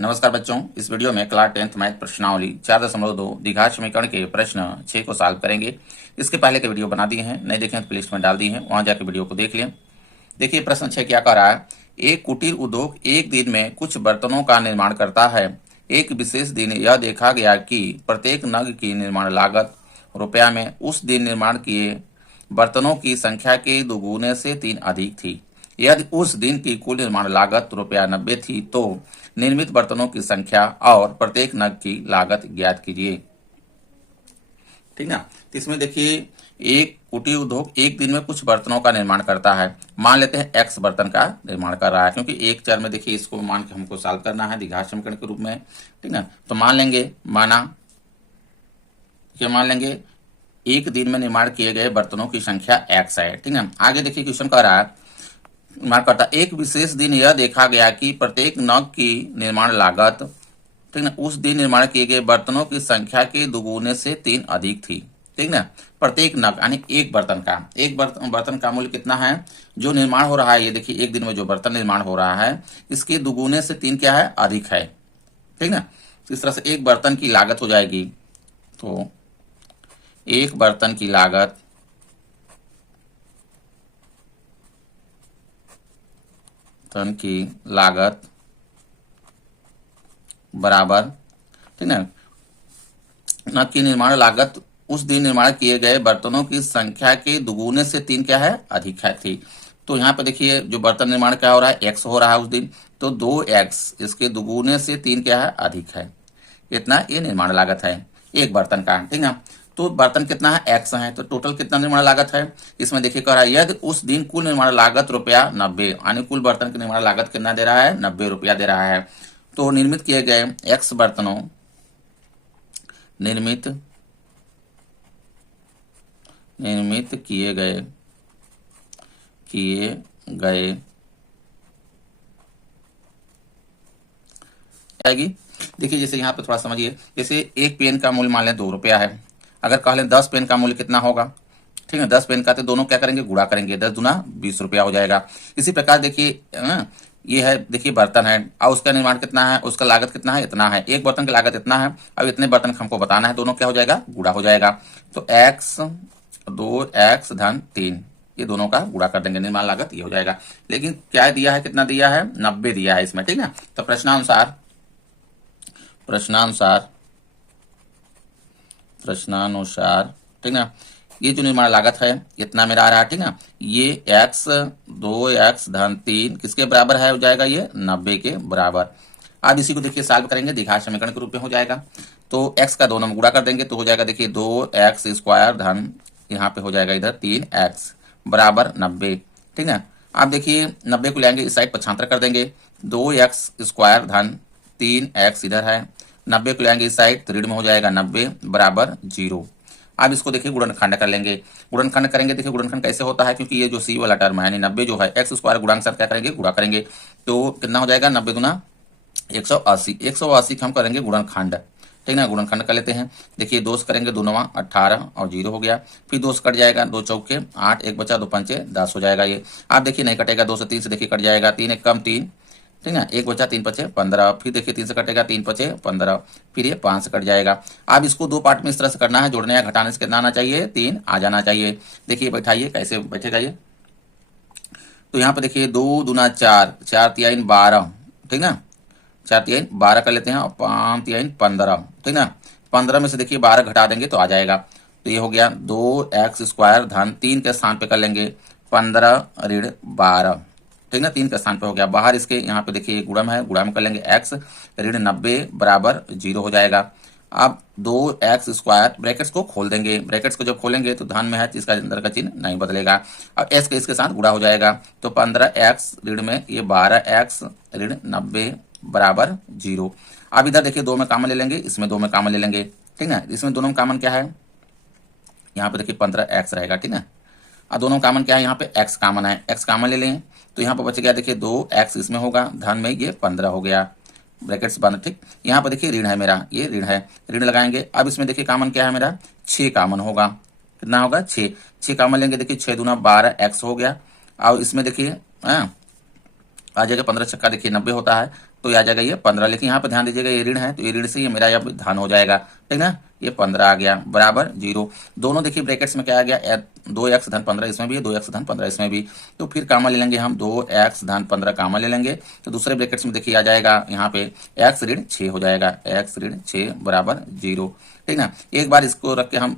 नमस्कार बच्चों, इस वीडियो में क्लास 10th मैथ प्रश्नावली 4.2 द्विघात समीकरण के प्रश्न 6 को सॉल्व करेंगे। इसके पहले के वीडियो बना दिए हैं, नहीं देखें तो प्लेलिस्ट में डाल दी है, वहां जाकर वीडियो को देख लें। देखिए प्रश्न 6 क्या कह रहा है। एक कुटीर उद्योग एक दिन में कुछ बर्तनों का निर्माण करता है। एक विशेष दिन यह देखा गया कि प्रत्येक नग की निर्माण लागत रुपया में उस दिन निर्माण किए बर्तनों की संख्या के दोगुने से 3 अधिक थी। यदि उस दिन की कुल निर्माण लागत रुपया 90 थी तो निर्मित बर्तनों की संख्या और प्रत्येक नग की लागत ज्ञात कीजिए। ठीक ना। तो इसमें देखिए एक कुटीर उद्योग एक दिन में कुछ बर्तनों का निर्माण करता है। मान लेते हैं एक्स बर्तन का निर्माण कर रहा है, क्योंकि एक चर में देखिए इसको मान के हमको सॉल्व करना है द्विघात समीकरण के रूप में। ठीक ना। तो मान लेंगे एक दिन में निर्माण किए गए बर्तनों की संख्या एक्स है। ठीक है। आगे देखिए क्वेश्चन कह रहा है निर्माण करता एक विशेष दिन यह देखा गया कि प्रत्येक नग की निर्माण लागत, ठीक ना, उस दिन निर्माण किए गए बर्तनों की संख्या के दोगुने से 3 अधिक थी। ठीक ना। प्रत्येक नग यानी एक बर्तन का मूल्य कितना है जो निर्माण हो रहा है। ये देखिए एक दिन में जो बर्तन निर्माण हो रहा है इसके दोगुने से 3 क्या है, अधिक है। ठीक ना। इस तरह से एक बर्तन की लागत हो जाएगी, तो एक बर्तन की लागत बराबर, ठीक ना, नग की निर्माण लागत उस दिन निर्माण किए गए बर्तनों की संख्या के दोगुने से 3 क्या है, अधिक है थी। तो यहाँ पे देखिए जो बर्तन निर्माण क्या हो रहा है, एक्स हो रहा है उस दिन, तो 2x इसके दोगुने से 3 क्या है, अधिक है। इतना ये निर्माण लागत है एक बर्तन का। ठीक ना। तो बर्तन कितना है, एक्स है, तो टोटल कितना निर्माण लागत है इसमें देखिए कह रहा है यदि उस दिन कुल निर्माण लागत रुपया 90 यानी कुल बर्तन की निर्माण लागत कितना दे रहा है, 90 रुपया दे रहा है। तो निर्मित किए गए एक्स बर्तनों निर्मित किए गए आएगी। देखिए जैसे यहाँ पे थोड़ा समझिए, जैसे एक पेन का मूल्य मान लें 2 रुपया है, अगर कह लें 10 पेन का मूल्य कितना होगा। ठीक है, 10 पेन का तो दोनों क्या करेंगे, गुणा करेंगे, 10 दूना 20 रुपया हो जाएगा। इसी प्रकार देखिए ये है, देखिए बर्तन है और उसका निर्माण कितना है, उसका लागत कितना है, इतना है। एक बर्तन की लागत इतना है, अब इतने बर्तन हमको बताना है, दोनों क्या हो जाएगा, गुणा हो जाएगा। तो x 2x धन 3 ये दोनों का गुणा कर देंगे, निर्माण लागत ये हो जाएगा। लेकिन क्या दिया है, कितना दिया है, 90 दिया है इसमें। ठीक है। तो प्रश्नानुसार ठीक ना, ये जो निर्माण लागत है इतना मेरा आ रहा है। ठीक ना। ये x 2x धन 3 किसके बराबर है, हो जाएगा ये 90 के बराबर। अब इसी को देखिए सॉल्व करेंगे द्विघात समीकरण के रूप में हो जाएगा। तो x का दोनों में गुणा कर देंगे तो हो जाएगा देखिए 2x स्क्वायर धन यहाँ पे हो जाएगा इधर 3x बराबर 90। ठीक है। अब देखिए 90 को लेंगे इस साइड पक्षांतर कर देंगे, 2x स्क्वायर धन 3x इधर है, 90 को लेंगे इस साइड तो ऋण में हो जाएगा 90 बराबर 0। अब इसको देखिए गुणनखंड कर लेंगे, गुणनखंड करेंगे। देखिए गुणनखंड कैसे होता है, क्योंकि ये जो सी वाला टर्म है यानी 90 जो है एक्स स्क्वायर गुणांक साथ क्या करेंगे, गुणा करेंगे, तो कितना हो जाएगा 90 गुना 180, 180 का हम करेंगे गुणनखंड। ठीक ना, गुणनखंड कर लेते हैं। देखिए 2 करेंगे 2 9 18 और 0 हो गया, फिर 2 कट जाएगा, 2 चौके 8, 1 बचा 2 पंचे 10 हो जाएगा ये। आप देखिए नहीं कटेगा, 2 से 3 से देखिए कट जाएगा, 3 1 कम 3, ठीक है, 1 बचा 3 पचे 15, फिर देखिए 3 से कटेगा 3 पचे 15, फिर ये 5 से कट जाएगा। अब इसको 2 पार्ट में इस तरह से करना है, जोड़ने या घटाने से कितना आना चाहिए, 3 आ जाना चाहिए। देखिए बैठाइए कैसे बैठेगा ये, तो यहाँ पे देखिए 2 दूना 4, 4 3 12, ठीक ना, 4 3 12 कर लेते हैं और 5 3 15, ठीक ना, 15 में से देखिए 12 घटा देंगे तो आ जाएगा। तो ये हो गया 2x स्क्वायर धन 3 के स्थान पे कर लेंगे 15 ऋण 12, ठीक ना, 3 के स्थान पे हो गया। बाहर इसके यहाँ पे देखिए गुणम है, गुणा में कर लेंगे x ऋण 90 बराबर 0 हो जाएगा। अब 2x स्क्वायर ब्रैकेट्स को खोल देंगे, ब्रैकेट्स को जब खोलेंगे तो धन में है तो इसका अंदर का चिन्ह नहीं बदलेगा। अब s के इसके साथ गुणा हो जाएगा, तो 15x ऋण में ये 12x ऋण 90 बराबर 0। अब इधर देखिए 2 में कॉमन ले लेंगे, इसमें 2 में कॉमन ले लेंगे, ठीक ना, इसमें दोनों में कॉमन क्या है, यहाँ पे देखिए 15x रहेगा। ठीक है। अब दोनों कॉमन क्या है, यहाँ पे x कॉमन है, x कॉमन ले लें तो यहाँ पर बच गया देखिए 2x इसमें होगा, धन में ये 15 हो गया, ब्रैकेट्स बंद। ठीक, यहाँ पर देखिए ऋण है मेरा, ये ऋण है, ऋण लगाएंगे। अब इसमें देखिए कॉमन क्या है मेरा, 6 कॉमन होगा, कितना होगा 6 कॉमन लेंगे, देखिए 6 दूना 12x हो गया। और इसमें देखिए आ जाएगा 15 छक्का देखिए 90 होता है, तो ये आ जाएगा ये 15। लेकिन यहाँ पर ध्यान दीजिएगा ये ऋण है, तो ये ऋण से ये मेरा यहाँ धन हो जाएगा, ठीक ना। ये 15 आ गया बराबर 0। दोनों देखिए ब्रैकेट्स में क्या आ गया, 2x धन 15 इसमें भी है, 2x धन 15 इसमें भी। तो फिर कामा ले लेंगे हम, 2x धन 15 कामा ले लेंगे, तो दूसरे ब्रैकेट्स में देखिए आ जाएगा यहाँ पे x ऋण 6 हो जाएगा, x ऋण 6 बराबर 0, ठीक ना। एक बार इसको रख के हम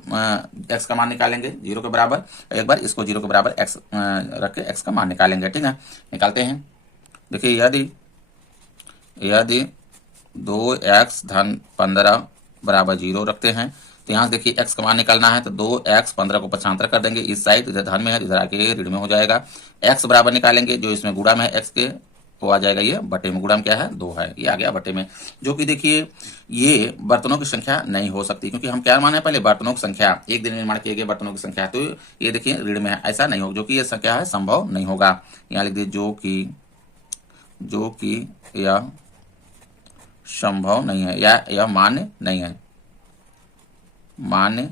x का मान निकालेंगे 0 के बराबर, एक बार इसको 0 के बराबर x रख के x का मान निकालेंगे, ठीक ना। निकालते हैं। देखिए यदि 2x धन 15 बराबर 0 रखते हैं, तो यहाँ से देखिए x का मान निकालना है, तो 2x 15 को पक्षांतर कर देंगे इस साइड, इधर धन में है इधर आके ऋण में हो जाएगा। x बराबर निकालेंगे, जो इसमें गुणा में है x के, वो आ जाएगा ये बटे में, गुणा में क्या है 2 है, ये आ गया बटे में। जो कि देखिए ये बर्तनों की संख्या नहीं हो सकती, क्योंकि हम क्या माने पहले बर्तनों की संख्या, एक दिन निर्माण किए गए बर्तनों की संख्या, तो ये देखिए ऋण में है, ऐसा नहीं होगा, जो कि ये संख्या है संभव नहीं होगा। यहाँ लिख दीजिए जो कि यह संभव नहीं है, या यह मान्य नहीं है, मान्य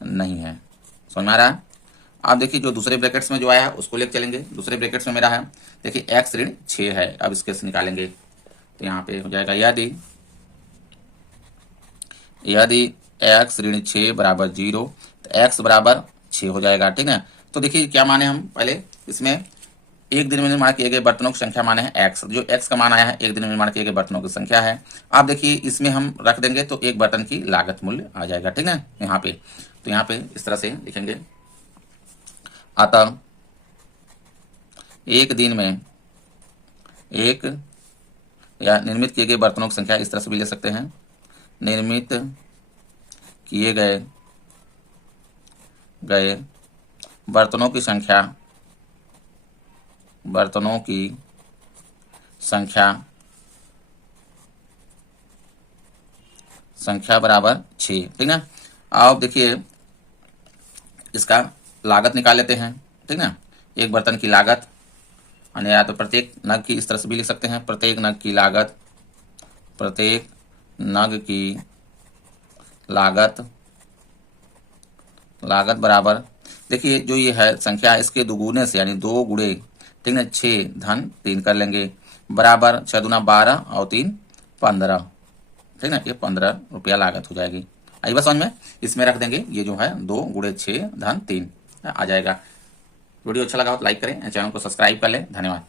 नहीं है। समझ में आ रहा है। अब देखिए जो दूसरे ब्रैकेट्स में जो आया है उसको लेकर चलेंगे। दूसरे ब्रैकेट्स में मेरा है, देखिए x ऋण 6 है, अब इसके से निकालेंगे, तो यहाँ पे हो जाएगा यदि x ऋण 6 बराबर 0, तो x बराबर 6 हो जाएगा, ठीक है। तो देखिए क्या माने हम पहले इसमें, एक दिन में निर्माण किए गए बर्तनों की संख्या माने है x, जो x का मान आया है एक दिन में निर्माण किए गए बर्तनों की संख्या है। आप देखिए इसमें हम रख देंगे तो एक बर्तन की लागत मूल्य आ जाएगा, ठीक है यहाँ पे। तो यहाँ पे इस तरह से लिखेंगे, अतः एक दिन में एक या निर्मित किए गए बर्तनों की संख्या, इस तरह से भी ले सकते हैं, निर्मित किए गए बर्तनों की संख्या बराबर 6, ठीक ना। अब देखिए इसका लागत निकाल लेते हैं, ठीक ना। एक बर्तन की लागत, या तो प्रत्येक नग की, इस तरह से भी लिख सकते हैं, प्रत्येक नग की लागत बराबर, देखिए जो ये है संख्या, इसके दुगुने से यानी 2 गुणे, ठीक ना, 6 धन 3 कर लेंगे, बराबर 6 दूना 12 और 3 15, ठीक ना। ये 15 रुपया लागत हो जाएगी। आई बात समझ में। इसमें रख देंगे ये जो है 2 गुणे 6 धन 3 आ जाएगा। वीडियो अच्छा लगा हो तो लाइक करें, चैनल को सब्सक्राइब कर लें। धन्यवाद।